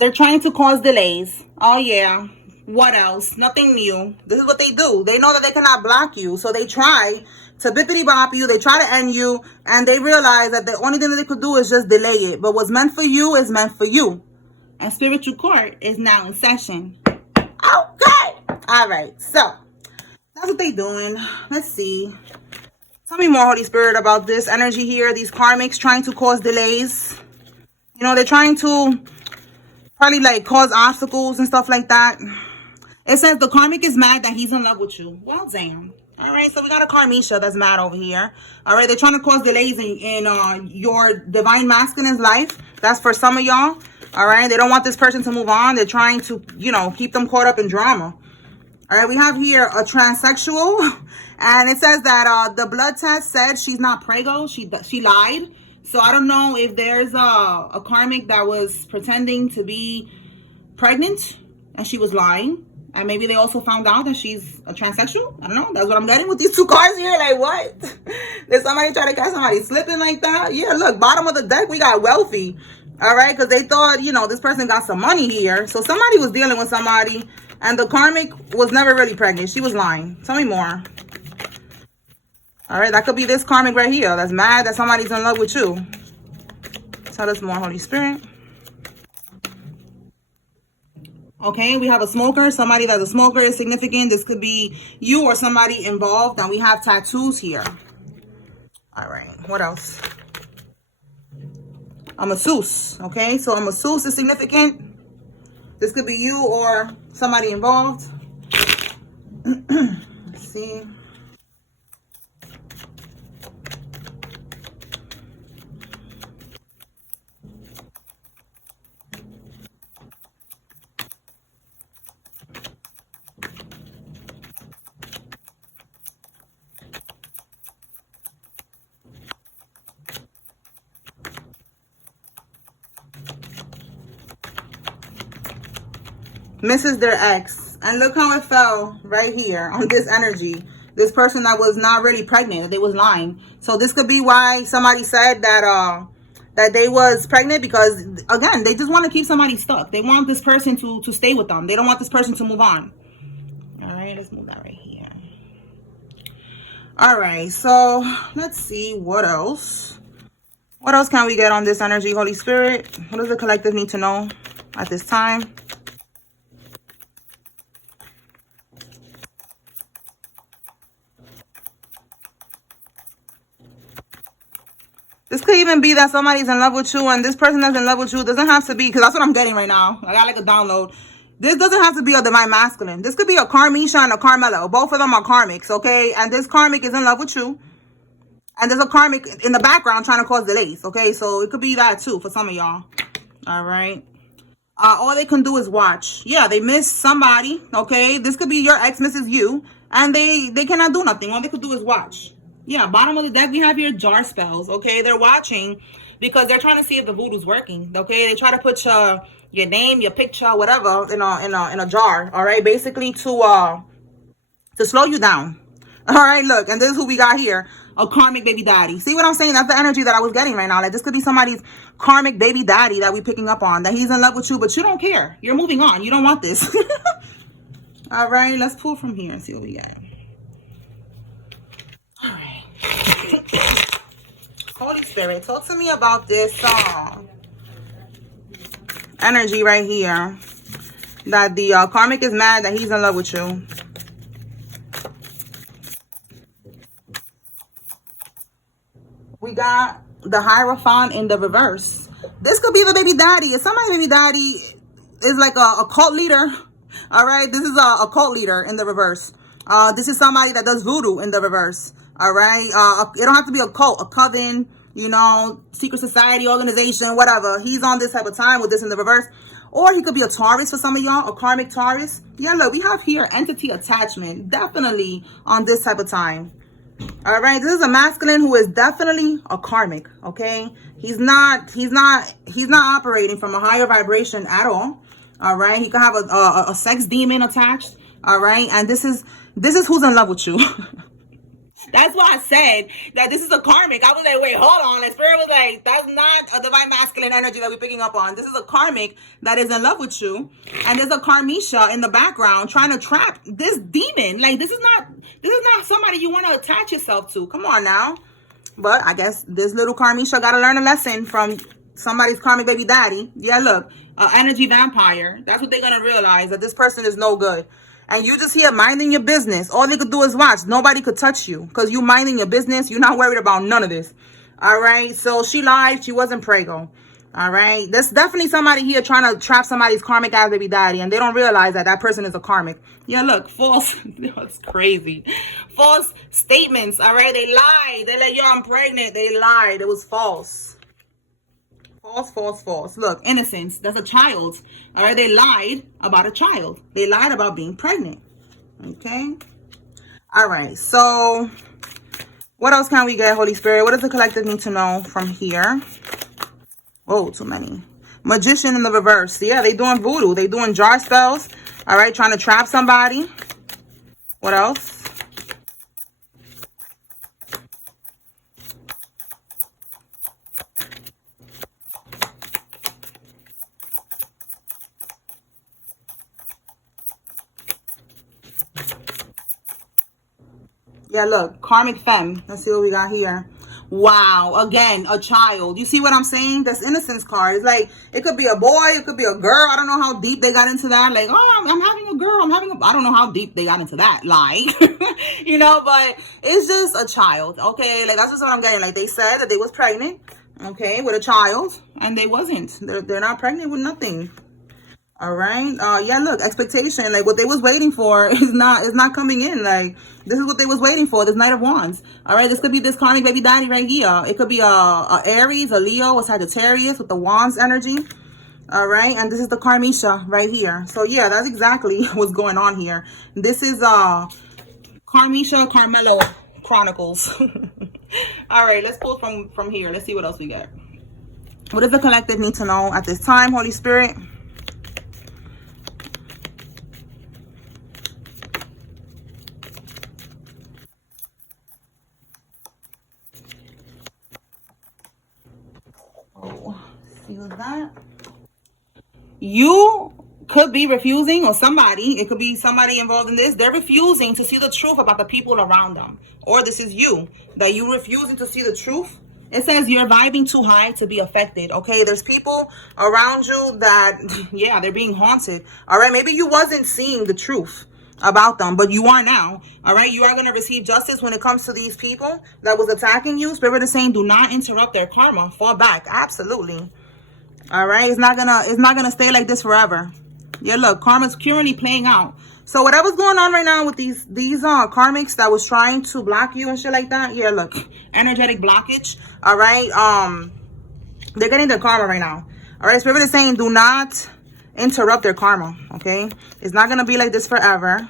They're trying to cause delays. Oh, yeah. What else? Nothing new. This is what they do. They know that they cannot block you. So they try to bippity bop you. They try to end you. And they realize that the only thing that they could do is just delay it. But what's meant for you is meant for you. And spiritual court is now in session. Okay. All right. So that's what they're doing. Let's see. Tell me more, Holy Spirit, about this energy here. These karmics trying to cause delays. You know, they're trying to probably like cause obstacles and stuff like that. It says the karmic is mad that he's in love with you. Well, damn. All right, so we got a karmisha that's mad over here. All right, they're trying to cause delays in your divine masculine's life. That's for some of y'all. All right, they don't want this person to move on. They're trying to, you know, keep them caught up in drama. All right, we have here a transsexual. And it says that the blood test said she's not preggo. She lied. So I don't know if there's a karmic that was pretending to be pregnant and she was lying. And maybe they also found out that she's a transsexual. I don't know. That's what I'm getting with these two cards here. Like, what? Did somebody try to catch somebody slipping like that? Yeah, look, bottom of the deck, we got wealthy. All right, because they thought, you know, this person got some money here. So somebody was dealing with somebody. And the karmic was never really pregnant. She was lying. Tell me more. All right, that could be this karmic right here that's mad that somebody's in love with you. Tell us more, Holy Spirit. Okay, we have a smoker. Somebody that's a smoker is significant. This could be you or somebody involved. And we have tattoos here. All right, what else? A masseuse. Okay, so a masseuse is significant. This could be you or somebody involved. Let's see. Misses their ex. And look how it fell right here on this energy. This person that was not really pregnant, they was lying. So this could be why somebody said that that they was pregnant, because again, they just want to keep somebody stuck. They want this person to stay with them. They don't want this person to move on. All right, let's move that right here. All right, so let's see what else. What else can we get on this energy, Holy Spirit? What does the collective need to know at this time? This could even be that somebody's in love with you, and this person that's in love with you doesn't have to be, because that's what I'm getting right now. I got like a download. This doesn't have to be a divine masculine. This could be a Karmisha and a Carmelo. Both of them are karmics, okay? And this karmic is in love with you. And there's a karmic in the background trying to cause delays, okay? So it could be that too for some of y'all. All right. All they can do is watch. Yeah, they miss somebody, okay? This could be your ex misses you, and they cannot do nothing. All they could do is watch. Yeah, bottom of the deck, we have here jar spells, okay? They're watching because they're trying to see if the voodoo's working, okay? They try to put your name, your picture, whatever, in a jar, all right? Basically to slow you down. All right, look, and this is who we got here, a karmic baby daddy. See what I'm saying? That's the energy that I was getting right now. Like, this could be somebody's karmic baby daddy that we're picking up on, that he's in love with you, but you don't care. You're moving on. You don't want this. All right, let's pull from here and see what we got. All right. Holy Spirit, talk to me about this energy right here, that the karmic is mad that he's in love with you. We got the Hierophant in the reverse. This could be the baby daddy. If somebody's baby daddy is like a cult leader, all right, this is a cult leader in the reverse. This is somebody that does voodoo in the reverse. All right. It don't have to be a cult, a coven, you know, secret society, organization, whatever. He's on this type of time with this in the reverse. Or he could be a Taurus for some of y'all, a karmic Taurus. Yeah, look, we have here entity attachment, definitely on this type of time. All right, this is a masculine who is definitely a karmic, okay? He's not operating from a higher vibration at all. All right, he could have a sex demon attached. All right, and this is who's in love with you. That's why I said that this is a karmic. I was like, wait, hold on. Like, Spirit was like, that's not a divine masculine energy that we're picking up on. This is a karmic that is in love with you. And there's a karmisha in the background trying to trap this demon. Like, this is not somebody you want to attach yourself to. Come on now. But I guess this little karmisha got to learn a lesson from somebody's karmic baby daddy. Yeah, look, energy vampire. That's what they're going to realize, that this person is no good. And you just here minding your business. All they could do is watch. Nobody could touch you because you minding your business. You're not worried about none of this. All right. So she lied. She wasn't prego. All right. There's definitely somebody here trying to trap somebody's karmic ass baby daddy. And they don't realize that that person is a karmic. Yeah, look, false. That's crazy. False statements. All right. They lied. They like, yo, I'm pregnant. They lied. It was false. False, false, false. Look, innocence. That's a child. All right. They lied about a child. They lied about being pregnant. Okay. All right. So what else can we get, Holy Spirit? What does the collective need to know from here? Oh, too many. Magician in the reverse. Yeah, they doing voodoo. They doing jar spells. All right. Trying to trap somebody. What else? Yeah, look, karmic femme. Let's see what we got here. Wow, again, a child. You see what I'm saying? That's innocence card. It's like, it could be a boy, it could be a girl. I don't know how deep they got into that. Like, oh, I'm having a girl. I don't know how deep they got into that. Like, you know, but it's just a child. Okay, like, that's just what I'm getting. Like, they said that they was pregnant, okay, with a child, and they wasn't. They're not pregnant with nothing. All right. Yeah, look, expectation, like what they was waiting for is not coming in. Like, this is what they was waiting for, this Knight of Wands. All right, this could be this karmic baby daddy right here. It could be a Aries, a Leo, a Sagittarius with the Wands energy. All right, and this is the karmisha right here. So yeah, that's exactly what's going on here. This is Karmisha Carmelo Chronicles. All right, let's pull from here. Let's see what else we get. What does the collective need to know at this time, Holy Spirit? That you could be refusing, or somebody, it could be somebody involved in this, they're refusing to see the truth about the people around them. Or this is you, that you refusing to see the truth. It says you're vibing too high to be affected. Okay, there's people around you that, yeah, they're being haunted. All right, maybe you wasn't seeing the truth about them, but you are now. All right, you are going to receive justice when it comes to these people that was attacking you. Spirit is saying, do not interrupt their karma. Fall back. Absolutely. All right, it's not gonna stay like this forever. Yeah, look, karma's currently playing out. So whatever's going on right now with these karmics that was trying to block you and shit like that, yeah, look, energetic blockage. All right, they're getting their karma right now. All right, Spirit is saying, do not interrupt their karma. Okay, it's not gonna be like this forever.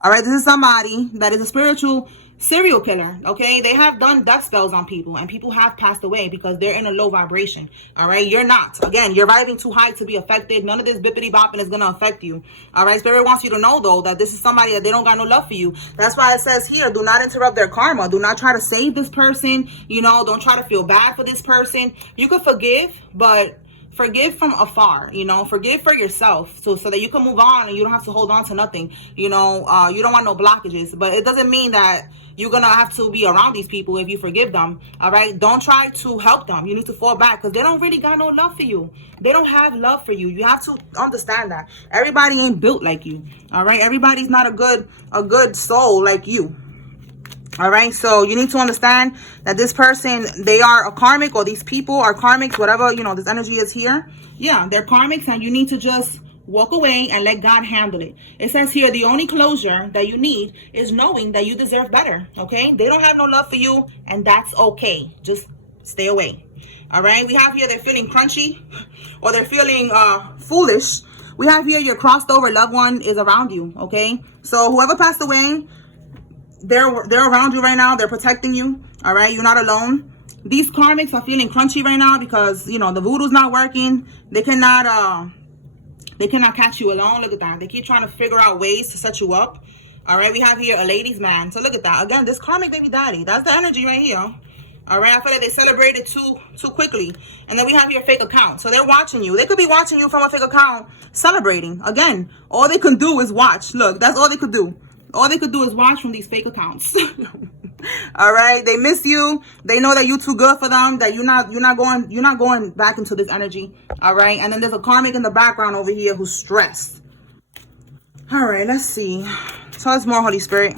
All right, this is somebody that is a spiritual serial killer. Okay, they have done death spells on people, and people have passed away because they're in a low vibration. All right, you're not. Again, you're vibing too high to be affected. None of this bippity bopping is gonna affect you. All right, Spirit wants you to know though that this is somebody that they don't got no love for you. That's why it says here, do not interrupt their karma. Do not try to save this person. You know, don't try to feel bad for this person. You could forgive, but forgive from afar, you know, forgive for yourself so that you can move on and you don't have to hold on to nothing. You know, you don't want no blockages, but it doesn't mean that you're going to have to be around these people if you forgive them. All right. Don't try to help them. You need to fall back because they don't really got no love for you. They don't have love for you. You have to understand that everybody ain't built like you. All right. Everybody's not a good soul like you. All right, so you need to understand that this person, they are a karmic, or these people are karmics, whatever, you know, this energy is here. Yeah, they're karmics, and you need to just walk away and let God handle it. It says here, the only closure that you need is knowing that you deserve better, okay? They don't have no love for you, and that's okay. Just stay away. All right, we have here they're feeling crunchy, or they're feeling foolish. We have here your crossed over loved one is around you, okay? So whoever passed away, they're around you right now. They're protecting you. All right, you're not alone. These karmics are feeling crunchy right now because, you know, the voodoo's not working. They cannot catch you alone. Look at that. They keep trying to figure out ways to set you up. All right, we have here a ladies' man. So look at that. Again, this karmic baby daddy. That's the energy right here. All right, I feel like they celebrated too quickly. And then we have your fake account. So they're watching you. They could be watching you from a fake account, celebrating. Again, all they can do is watch. Look, that's all they could do. All they could do is watch from these fake accounts. All right, they miss you. They know that you're too good for them. That you're not going back into this energy. All right, and then there's a karmic in the background over here who's stressed. All right, let's see. Tell us more, Holy Spirit.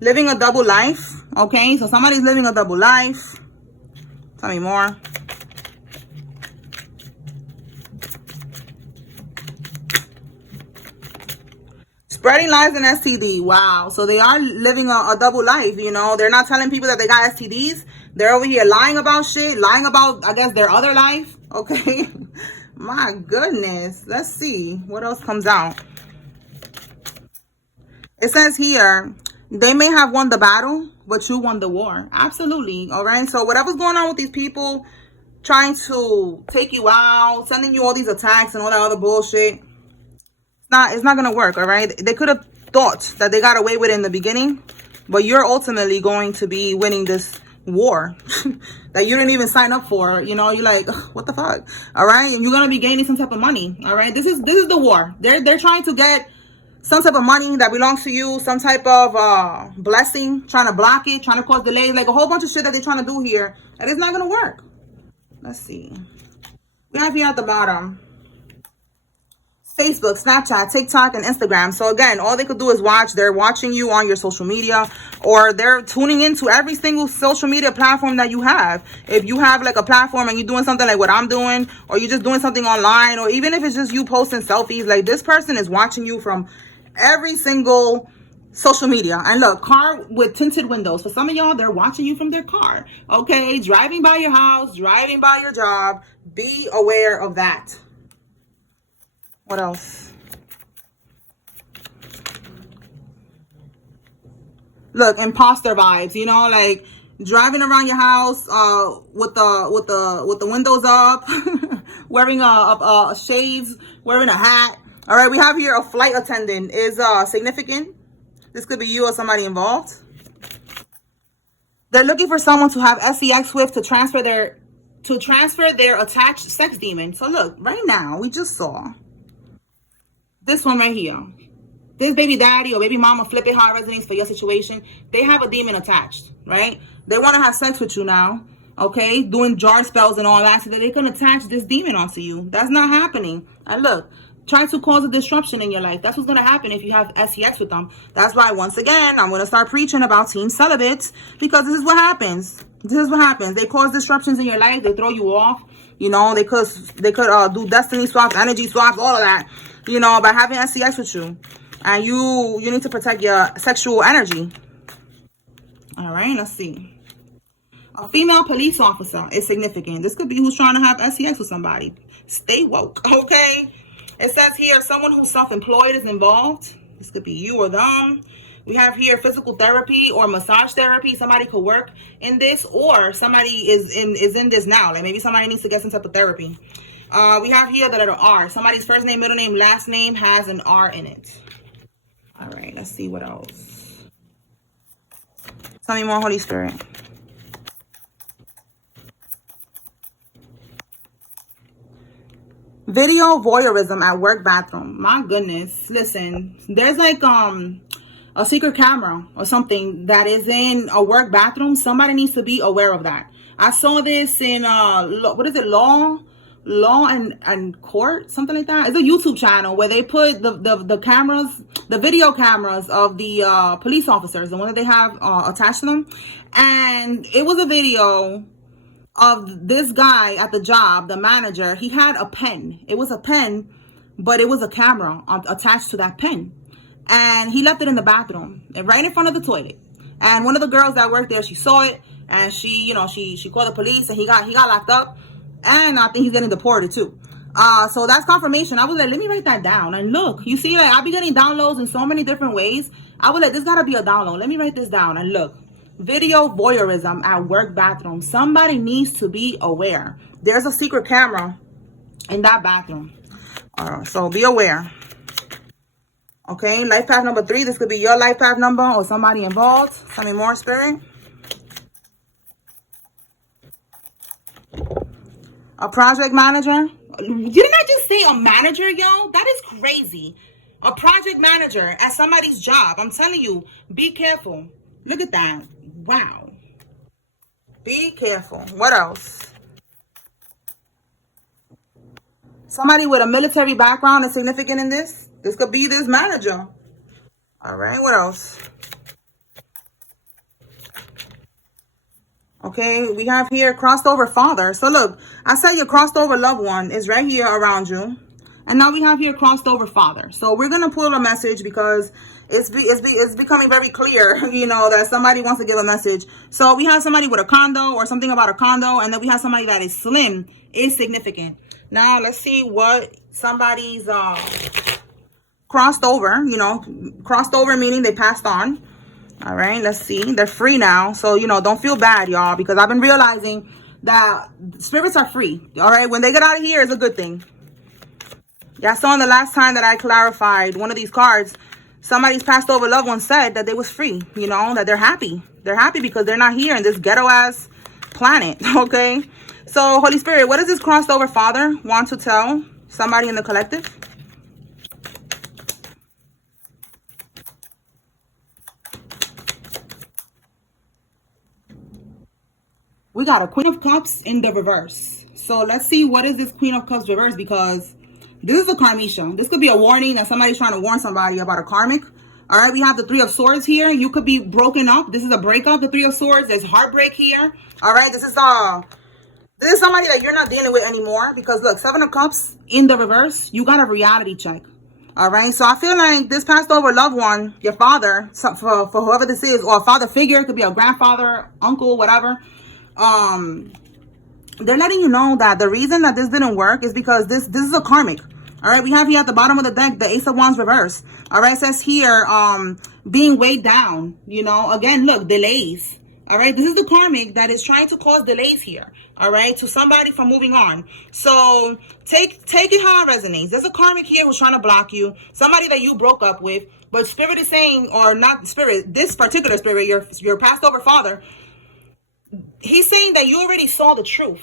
Living a double life. Okay, so somebody's living a double life. Tell me more. Spreading lies and STD. Wow. So they are living a double life, you know. They're not telling people that they got STDs. They're over here lying about shit. Lying about, I guess, their other life. Okay. My goodness. Let's see what else comes out. It says here, they may have won the battle, but you won the war. Absolutely. All right. So whatever's going on with these people trying to take you out, sending you all these attacks and all that other bullshit, it's not gonna work. All right, they could have thought that they got away with it in the beginning, but you're ultimately going to be winning this war that you didn't even sign up for. You know, you're like, what the fuck? All right, and you're gonna be gaining some type of money. All right, this is the war. They're trying to get some type of money that belongs to you, some type of blessing, trying to block it, trying to cause delays, like a whole bunch of shit that they're trying to do here, and it's not gonna work. Let's see. We have here at the bottom Facebook, Snapchat, TikTok, and Instagram. So again, all they could do is watch. They're watching you on your social media, or they're tuning into every single social media platform that you have. If you have like a platform and you're doing something like what I'm doing, or you're just doing something online, or even if it's just you posting selfies, like this person is watching you from every single social media. And look, car with tinted windows. For some of y'all, they're watching you from their car. Okay, driving by your house, driving by your job. Be aware of that. What else? Look, imposter vibes, you know, like driving around your house with the windows up, wearing a shades, wearing a hat. All right, we have here a flight attendant is significant. This could be you or somebody involved. They're looking for someone to have SEX with to transfer their attached sex demon. So look, right now we just saw this one right here. This baby daddy or baby mama, flip it how it resonates for your situation. They have a demon attached, right? They want to have sex with you now, okay? Doing jar spells and all that so that they can attach this demon onto you. That's not happening. And look, trying to cause a disruption in your life. That's what's going to happen if you have SEX with them. That's why, once again, I'm going to start preaching about team celibates, because this is what happens. This is what happens. They cause disruptions in your life. They throw you off. You know, they could do destiny swaps, energy swaps, all of that. You know, by having SEX with you. And you need to protect your sexual energy. All right, let's see. A female police officer is significant. This could be who's trying to have SEX with somebody. Stay woke, okay? It says here, someone who's self-employed is involved. This could be you or them. We have here physical therapy or massage therapy. Somebody could work in this, or somebody is in this now. Like maybe somebody needs to get some type of therapy. We have here the letter R. Somebody's first name, middle name, last name has an R in it. All right, let's see what else. Tell me more, Holy Spirit. Video voyeurism at work bathroom. My goodness. Listen, there's like a secret camera or something that is in a work bathroom. Somebody needs to be aware of that. I saw this in what is it, Law and Court, something like that. It's a YouTube channel where they put the cameras, the video cameras of the police officers, the one that they have attached to them. And it was a video of this guy at the job, the manager. He had a pen. It was a pen, but it was a camera attached to that pen. And he left it in the bathroom, right in front of the toilet. And one of the girls that worked there, she saw it, and she called the police, and he got locked up. And I think he's getting deported too. So that's confirmation. I was like, let me write that down. And look, you see, like, I'll be getting downloads in so many different ways. I was like, this gotta be a download. Let me write this down. And look, video voyeurism at work bathroom. Somebody needs to be aware. There's a secret camera in that bathroom. So be aware. Okay, life path number 3. This could be your life path number or somebody involved. Tell me more, Spirit. A project manager. Didn't I just say a manager, yo? That is crazy. A project manager at somebody's job. I'm telling you, be careful. Look at that. Wow. Be careful. What else? Somebody with a military background is significant in this. This could be this manager. All right, what else? Okay, we have here crossed over father. So look, I said your crossed over loved one is right here around you. And now we have here crossed over father. So we're going to pull a message because it's becoming very clear, you know, that somebody wants to give a message. So we have somebody with a condo or something about a condo. And then we have somebody that is slim, is significant. Now let's see what somebody's crossed over, you know, crossed over meaning they passed on. All right, let's see. They're free now. So, you know, don't feel bad, y'all, because I've been realizing that spirits are free. All right, when they get out of here, it's a good thing. Yeah, I saw in the last time that I clarified one of these cards, somebody's passed over loved one said that they was free, you know, that they're happy. They're happy because they're not here in this ghetto-ass planet, okay? So, Holy Spirit, what does this crossed over father want to tell somebody in the collective? We got a Queen of Cups in the reverse. So let's see what is this Queen of Cups reverse, because this is a karmisha. This could be a warning that somebody's trying to warn somebody about a karmic. All right, we have the Three of Swords here. You could be broken up. This is a breakup, the Three of Swords. There's heartbreak here. All right, this is somebody that you're not dealing with anymore, because look, Seven of Cups in the reverse. You got a reality check. All right, so I feel like this passed over loved one, your father, for whoever this is, or a father figure, it could be a grandfather, uncle, whatever. They're letting you know that the reason that this didn't work is because this is a karmic. All right, we have here at the bottom of the deck the Ace of Wands reverse. All right, it says here being weighed down, you know, again, look, delays. All right, this is the karmic that is trying to cause delays here, all right, to somebody from moving on. So take it how it resonates. There's a karmic here who's trying to block you, somebody that you broke up with, but spirit is saying, or not spirit, this particular spirit, your passed over father, he's saying that you already saw the truth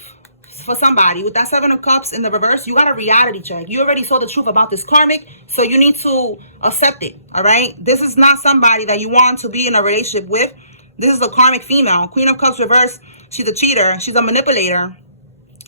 for somebody. With that Seven of Cups in the reverse, you got a reality check. You already saw the truth about this karmic, so you need to accept it, all right? This is not somebody that you want to be in a relationship with. This is a karmic female. Queen of Cups reverse, she's a cheater. She's a manipulator.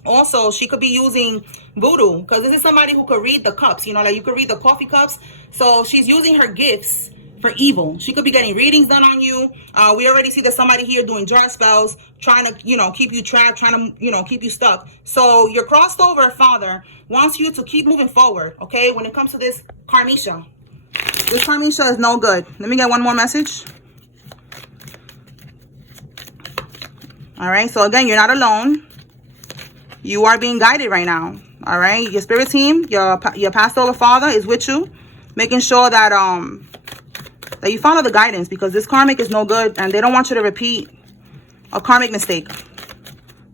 Also, she could be using voodoo, because this is somebody who could read the cups, you know, like you could read the coffee cups. So she's using her gifts for evil. She could be getting readings done on you. We already see that somebody here doing jar spells, trying to, you know, keep you trapped, trying to, you know, keep you stuck. So your crossed over father wants you to keep moving forward, okay, when it comes to this karmisha. This karmisha is no good. Let me get one more message. All right, so again, you're not alone. You are being guided right now. All right, your spirit team, your passed over father is with you, making sure that that you follow the guidance, because this karmic is no good and they don't want you to repeat a karmic mistake.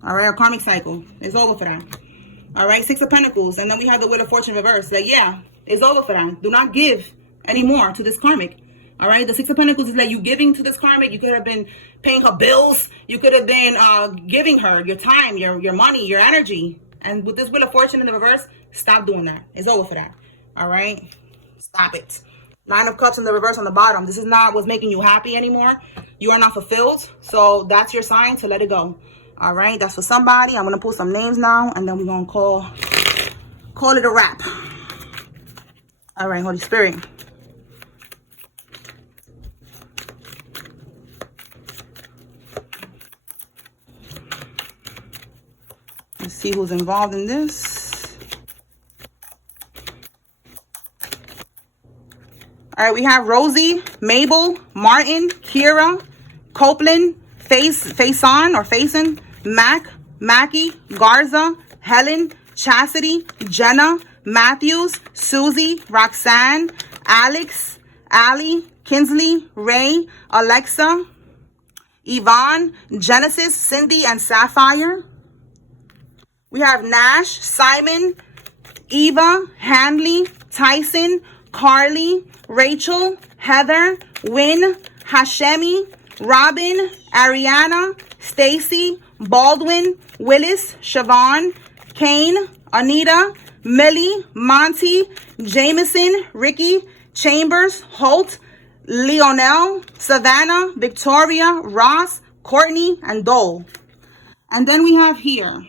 All right, a karmic cycle. It's over for that. All right, Six of Pentacles, and then we have the Wheel of Fortune reverse. Like, yeah, it's over for that. Do not give anymore to this karmic. All right, the Six of Pentacles is like you giving to this karmic. You could have been paying her bills. You could have been giving her your time, your money, your energy. And with this Wheel of Fortune in the reverse, stop doing that. It's over for that. All right, stop it. Nine of Cups in the reverse on the bottom. This is not what's making you happy anymore. You are not fulfilled. So that's your sign to let it go. All right, that's for somebody. I'm going to pull some names now, and then we're going to call it a wrap. All right, Holy Spirit. Let's see who's involved in this. All right, we have Rosie, Mabel, Martin, Kira, Copeland, Faison, Mac, Mackie, Garza, Helen, Chastity, Jenna, Matthews, Susie, Roxanne, Alex, Allie, Kinsley, Ray, Alexa, Yvonne, Genesis, Cindy, and Sapphire. We have Nash, Simon, Eva, Hanley, Tyson, Carly, Rachel, Heather, Wynn, Hashemi, Robin, Ariana, Stacy, Baldwin, Willis, Siobhan, Kane, Anita, Millie, Monty, Jameson, Ricky, Chambers, Holt, Leonel, Savannah, Victoria, Ross, Courtney, and Dole. And then we have here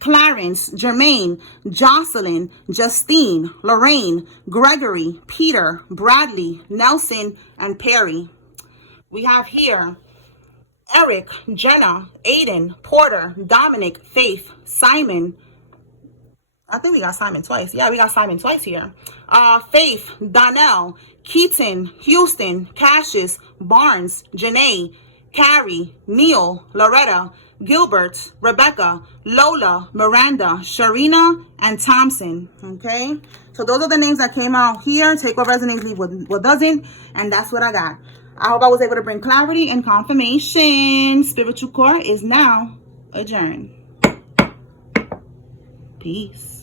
Clarence, Jermaine, Jocelyn, Justine, Lorraine, Gregory, Peter, Bradley, Nelson, and Perry. We have here Eric, Jenna, Aiden, Porter, Dominic, Faith, Simon. I think we got Simon twice. Yeah, we got Simon twice here. Faith, Donnell, Keaton, Houston, Cassius, Barnes, Janae, Carrie, Neil, Loretta, Gilbert, Rebecca, Lola, Miranda, Sharina, and Thompson. Okay, so those are the names that came out here. Take what resonates, leave what doesn't, and that's what I got. I hope I was able to bring clarity and confirmation. Spiritual Core is now adjourned. Peace.